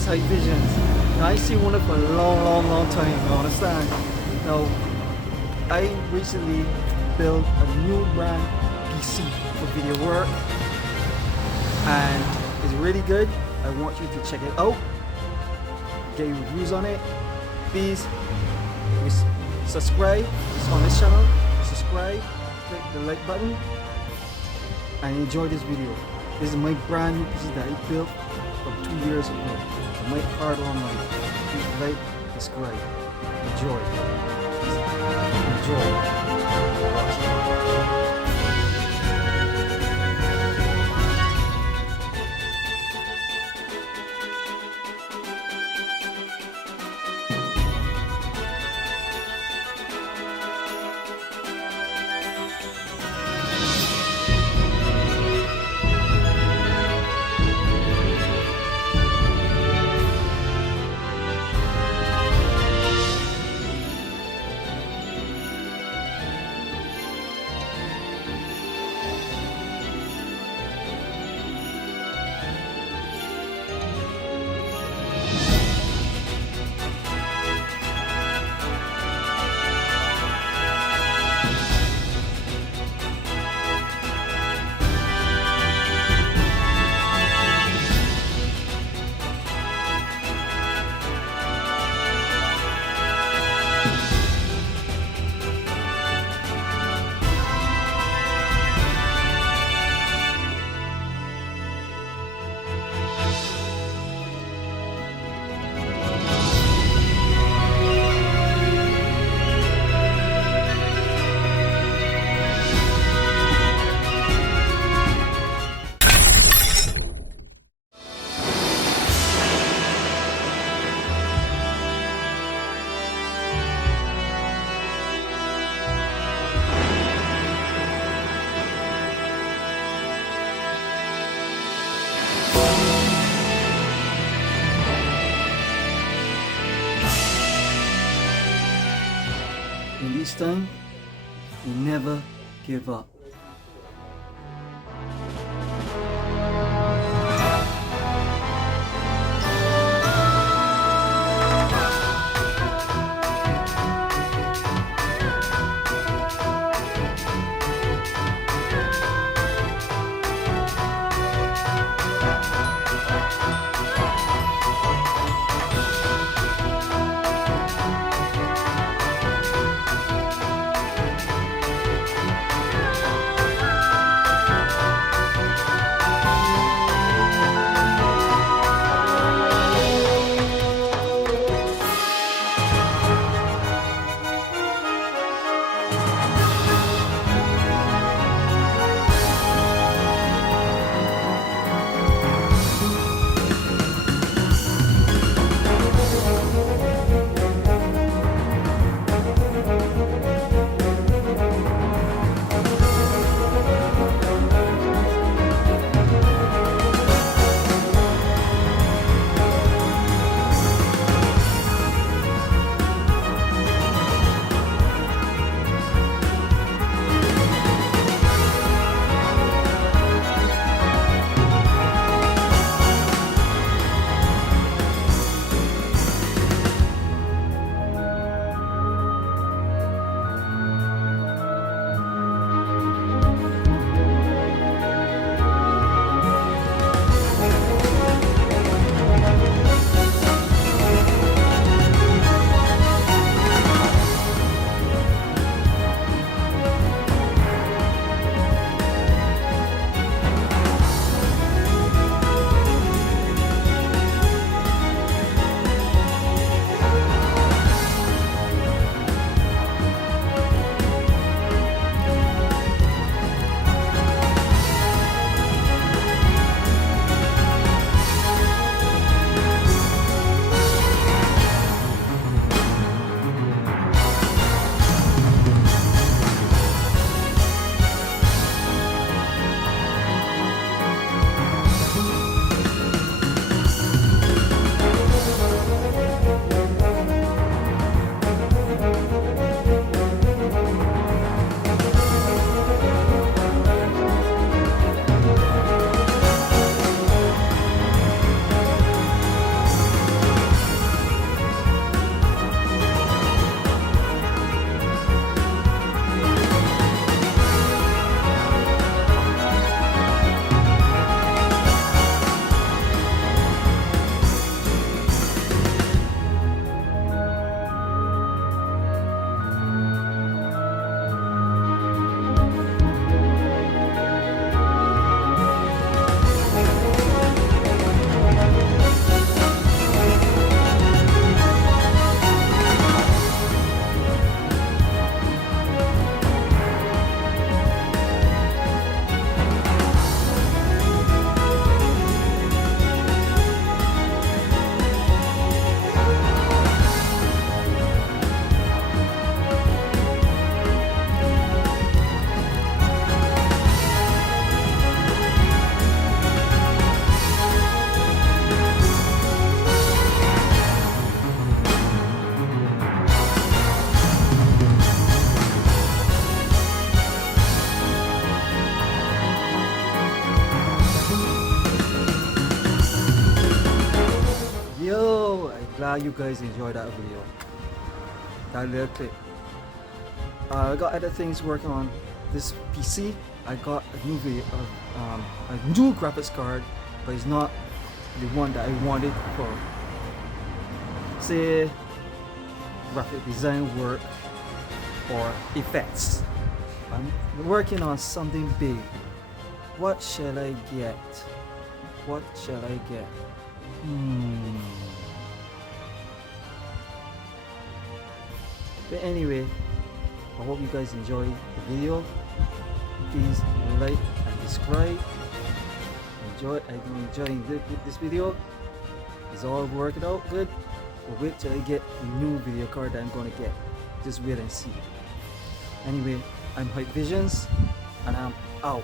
Sight Visions. Now, I see one for a long time. You understand? Now, I recently built a new brand PC for video work, and it's really good. I want you to check it out. Get your reviews on it. Please subscribe. It's on this channel. Subscribe. Click the like button and enjoy this video. This is my brand new PC that I built from 2 years ago. My hard online. Please like, subscribe, enjoy. In this time, you never give up. glad you guys enjoyed that video. That little clip. I got other things working on this PC. I got a new video, a new graphics card, but it's not the one that I wanted for, say, graphic design work or effects. I'm working on something big. What shall I get? What shall I get? But anyway, I hope you guys enjoy the video. Please like and subscribe. I'm enjoying this video. It's all working out good. But wait till I get a new video card that I'm gonna get. Just wait and see. Anyway, I'm Hype Visions and I'm out.